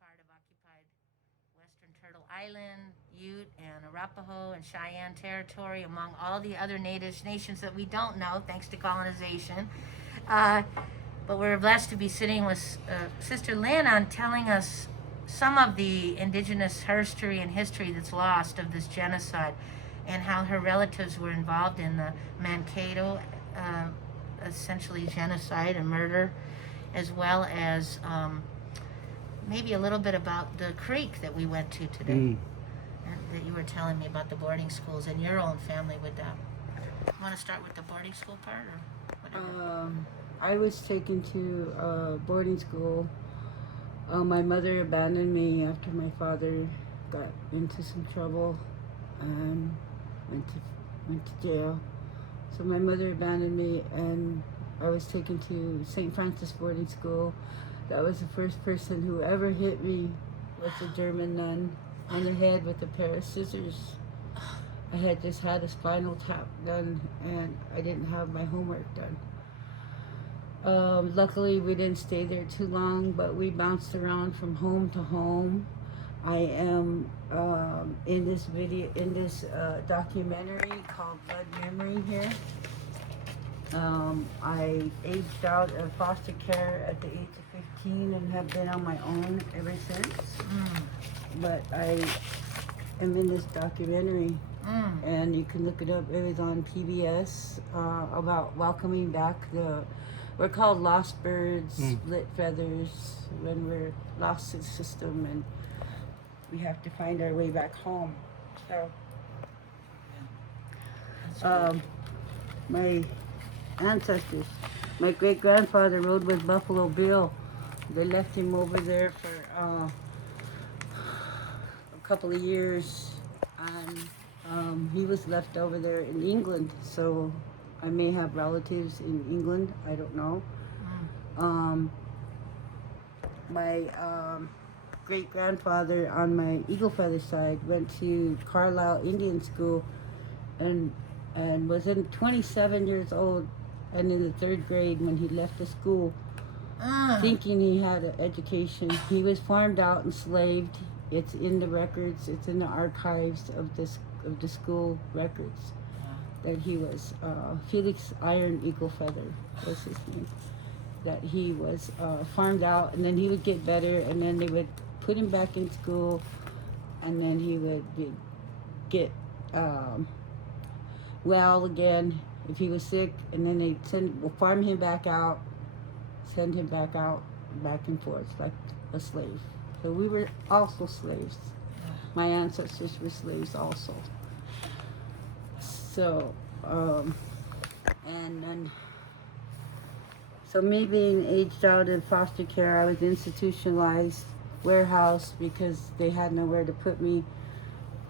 part of occupied Western Turtle Island, Ute, and Arapaho and Cheyenne territory, among all the other native nations that we don't know, thanks to colonization. Uh, but we're blessed to be sitting with Sister Lynn on telling us some of the indigenous history that's lost of this genocide and how her relatives were involved in the Mankato, essentially genocide and murder, as well as maybe a little bit about the creek that we went to today. And that you were telling me about the boarding schools and your own family with that. You want to start with the boarding school part or whatever? I was taken to boarding school. My mother abandoned me after my father got into some trouble and went to jail. So my mother abandoned me, and I was taken to St. Francis boarding school. That was the first person who ever hit me was a German nun on the head with a pair of scissors. I had just had a spinal tap done, and I didn't have my homework done. Luckily, we didn't stay there too long, but we bounced around from home to home. I am in this documentary called Blood Memory here. I aged out of foster care at the age of 15 and have been on my own ever since. But I am in this documentary, and you can look it up. It was on PBS about welcoming back we're called lost birds, split feathers, when we're lost to the system and we have to find our way back home. So, my ancestors, my great-grandfather rode with Buffalo Bill. They left him over there for a couple of years, and he was left over there in England, so I may have relatives in England, I don't know. My great-grandfather on my Eagle Feather side went to Carlisle Indian School and was 27 years old and in the 3rd grade when he left the school, thinking he had an education. He was farmed out, enslaved. It's in the records, it's in the archives of the school records. That he was Felix Iron Eagle Feather was his name. That he was farmed out, and then he would get better, and then they would put him back in school, and then he would get well again if he was sick, and then they'd farm him back out, send him back out, back and forth like a slave. So we were also slaves. My ancestors were slaves also. So, and then, so me being aged out in foster care, I was institutionalized, warehouse, because they had nowhere to put me.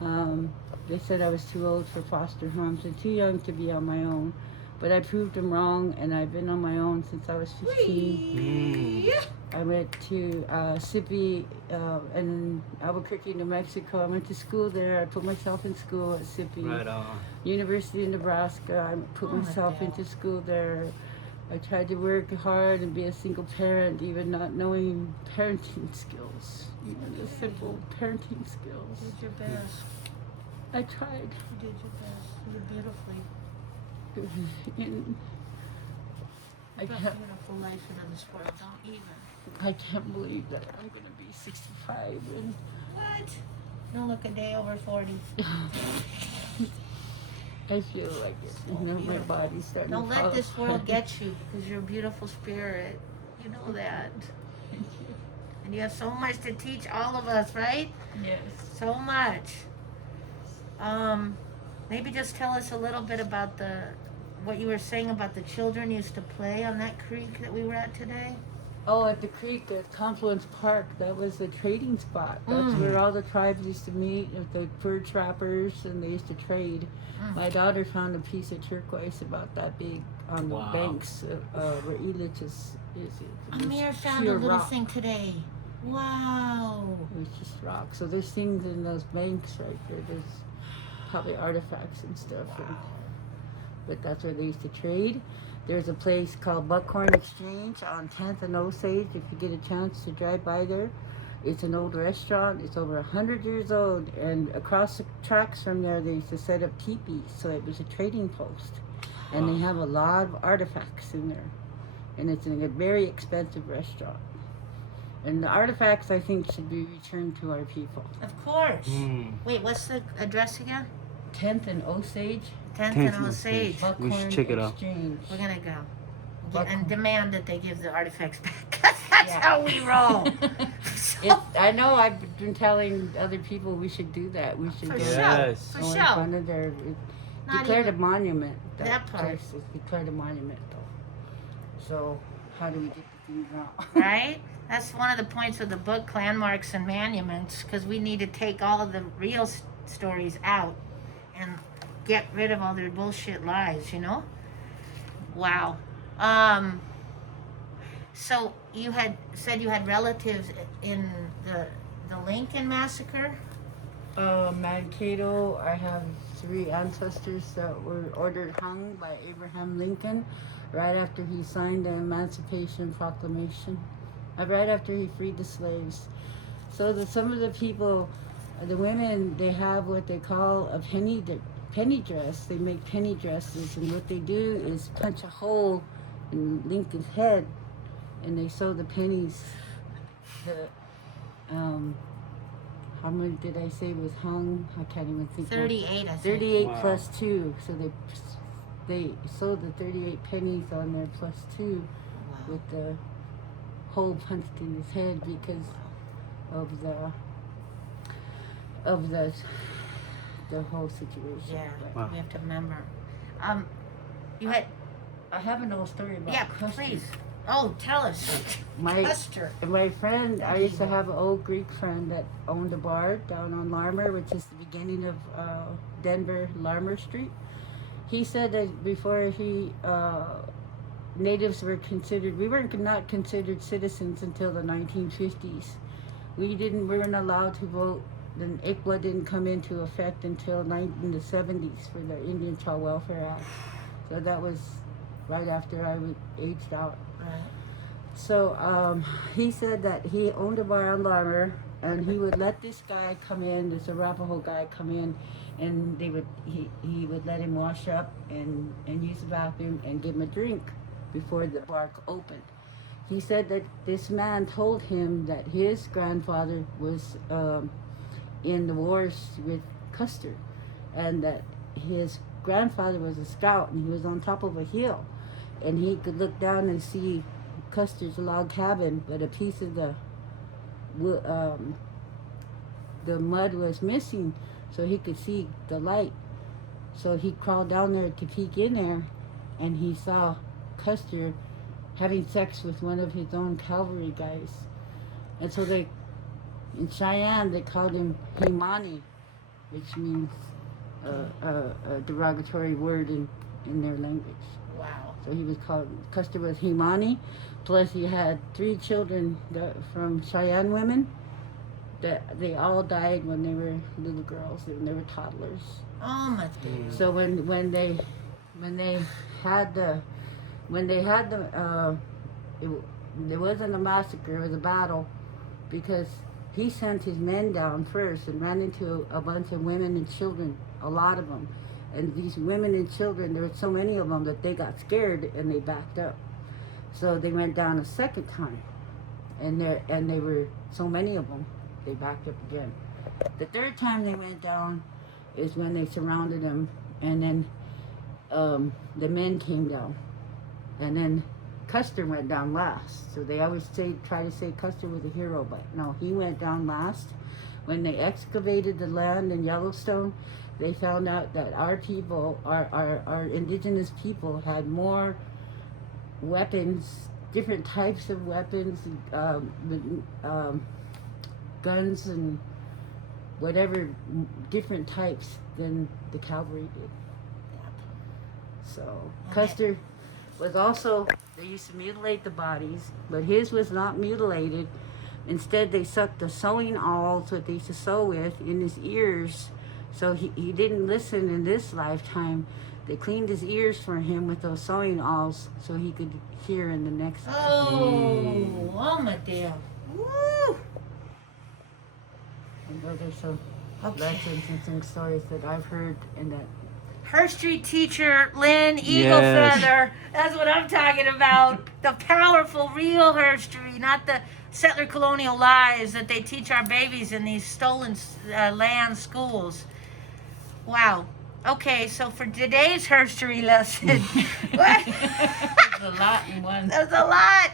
They said I was too old for foster homes and too young to be on my own. But I proved them wrong, and I've been on my own since I was 15. I went to SIPI in Albuquerque, New Mexico. I went to school there. I put myself in school at SIPI. Right on. University of Nebraska. I put myself into school there. I tried to work hard and be a single parent, even not knowing parenting skills, even the simple parenting skills. You did your best. I tried. You did your best. You did beautifully. And I You've got a can't, beautiful life in this world, don't even. I can't believe that I'm gonna be 65 and What? You don't look a day over 40. I feel like it. You know, my body's starting Don't to fall let this world apart. get you, because you're a beautiful spirit. You know that. And you have so much to teach all of us, right? Yes. So much. Maybe just tell us a little bit about what you were saying about the children used to play on that creek that we were at today. Oh, at the creek at Confluence Park, that was a trading spot. That's where all the tribes used to meet, with the fur trappers, and they used to trade. My daughter found a piece of turquoise about that big on the banks where Elitch is. Amir found a little rock. thing today. Wow. It was just rock. So there's things in those banks right there. There's probably artifacts and stuff. But that's where they used to trade. There's a place called Buckhorn Exchange on 10th and Osage. If you get a chance to drive by there, It's an old restaurant. It's over 100 years old. And across the tracks from there, they used to set up teepees. So it was a trading post. And they have a lot of artifacts in there. And it's a very expensive restaurant. And the artifacts, I think, should be returned to our people. Of course. Wait, what's the address again? 10th and Osage. 10th and Osage. Buckhorn We should check it out. Exchange. We're gonna go. Buckhorn. And demand that they give the artifacts back. 'Cause that's how we roll. I know I've been telling other people we should do that. We should For go sure. Yes. For go in sure. front of their... Not declared even- a monument. That part. place is declared a monument, though. So, how do we get the things out? Right? That's one of the points of the book, Landmarks and Monuments, because we need to take all of the real stories out and get rid of all their bullshit lies, you know? Wow. So you had said you had relatives in the Lincoln Massacre? Mankato, I have 3 ancestors that were ordered hung by Abraham Lincoln right after he signed the Emancipation Proclamation, right after he freed the slaves. So some of the people, the women, they have what they call a penny dress. They make penny dresses, and what they do is punch a hole in Lincoln's head, and they sew the pennies. How many did I say was hung? I can't even think. 38, I think. 38 Wow. plus 2. So they sewed the 38 pennies on there plus 2 Wow. with the hole punched in his head because of the whole situation. Yeah, But Wow. we have to remember. You had, I have an old story about yeah, Custer. please. Oh, tell us. Custer. My friend, I used to have an old Greek friend that owned a bar down on Larmer, which is the beginning of Denver, Larmer Street. He said that before natives were considered, we were not considered citizens until the 1950s. We weren't allowed to vote. Then ICWA didn't come into effect until in the 70s for the Indian Child Welfare Act. So that was right after I was aged out. Right. So he said that he owned a bar on Larmer, and he would let this guy come in, this Arapaho guy come in, and he would let him wash up and use the bathroom and give him a drink before the bar opened. He said that this man told him that his grandfather was in the wars with Custer, and that his grandfather was a scout, and he was on top of a hill, and he could look down and see Custer's log cabin, but a piece of the mud was missing, so he could see the light. So he crawled down there to peek in there, and he saw Custer having sex with one of his own cavalry guys. And so in Cheyenne, they called him Himani, which means a derogatory word in their language. Wow. So he was called, Custer was Himani, plus he had 3 children from Cheyenne women that they all died when they were little girls and they were toddlers. Oh my goodness. So when they had the it wasn't a massacre, it was a battle, because he sent his men down first and ran into a bunch of women and children, a lot of them. And these women and children, there were so many of them that they got scared and they backed up. So they went down a second time, and they were so many of them, they backed up again. The third time they went down is when they surrounded him, and then the men came down, and then Custer went down last. So they always try to say Custer was a hero, but no, he went down last. When they excavated the land in Yellowstone, they found out that our people, our indigenous people, had more weapons, different types of weapons, guns and whatever, different types than the cavalry did. So Custer was also, they used to mutilate the bodies, but his was not mutilated. Instead, they sucked the sewing awls that they used to sew with in his ears, so he didn't listen in this lifetime. They cleaned his ears for him with those sewing awls so he could hear in the next life. Oh, oh my dear. Woo! And those are some Okay. lessons and some stories that I've heard and that. History teacher Lynn Eagle Yes. Feather. That's what I'm talking about. The powerful, real history, not the settler colonial lies that they teach our babies in these stolen land schools. Wow. Okay, so for today's history lesson, There's a lot in one. there's a lot.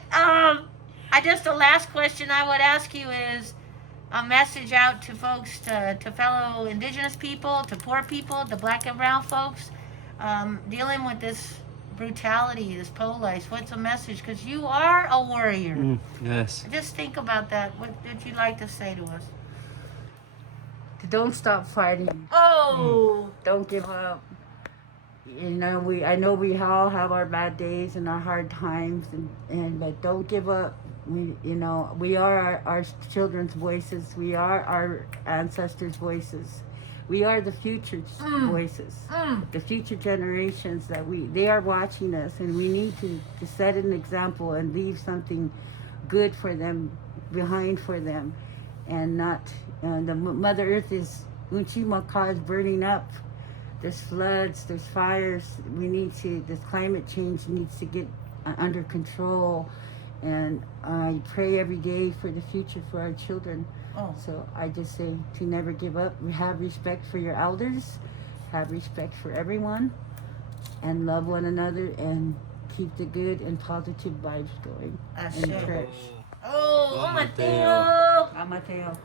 The last question I would ask you is a message out to folks, to fellow indigenous people, to poor people, to black and brown folks, dealing with this brutality, this police. What's a message? Because you are a warrior. Yes. Just think about that. What would you like to say to us? Don't stop fighting. Oh, Don't give up. You know, I know we all have our bad days and our hard times, but don't give up. We are our children's voices. We are our ancestors' voices. We are the future's voices. The future generations they are watching us, and we need to set an example and leave something good for them behind for them, and not the Mother Earth is Unchimaka is burning up. There's floods, there's fires. This climate change needs to get under control. And I pray every day for the future for our children. Oh. So I just say to never give up. Have respect for your elders. Have respect for everyone. And love one another. And keep the good and positive vibes going in Ashe. church. Oh, Oh, Mateo. Amateo.